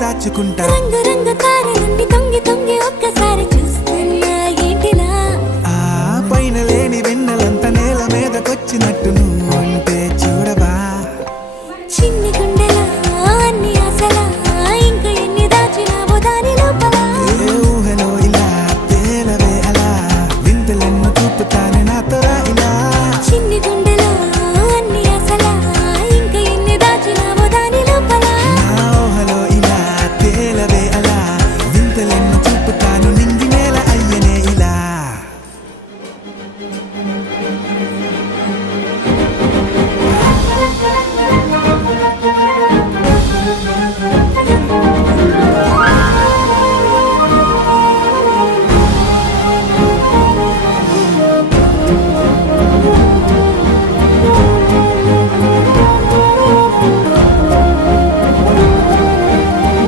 దాచుకుంటా రంగు రంగు కారులన్నీ తొంగి తొంగి ఒక్కసారి చూస్తున్నా ఏంటిలా ఆ పైన లేని వెన్నెలంత నేల మీదకొచ్చినట్టు నువ్వు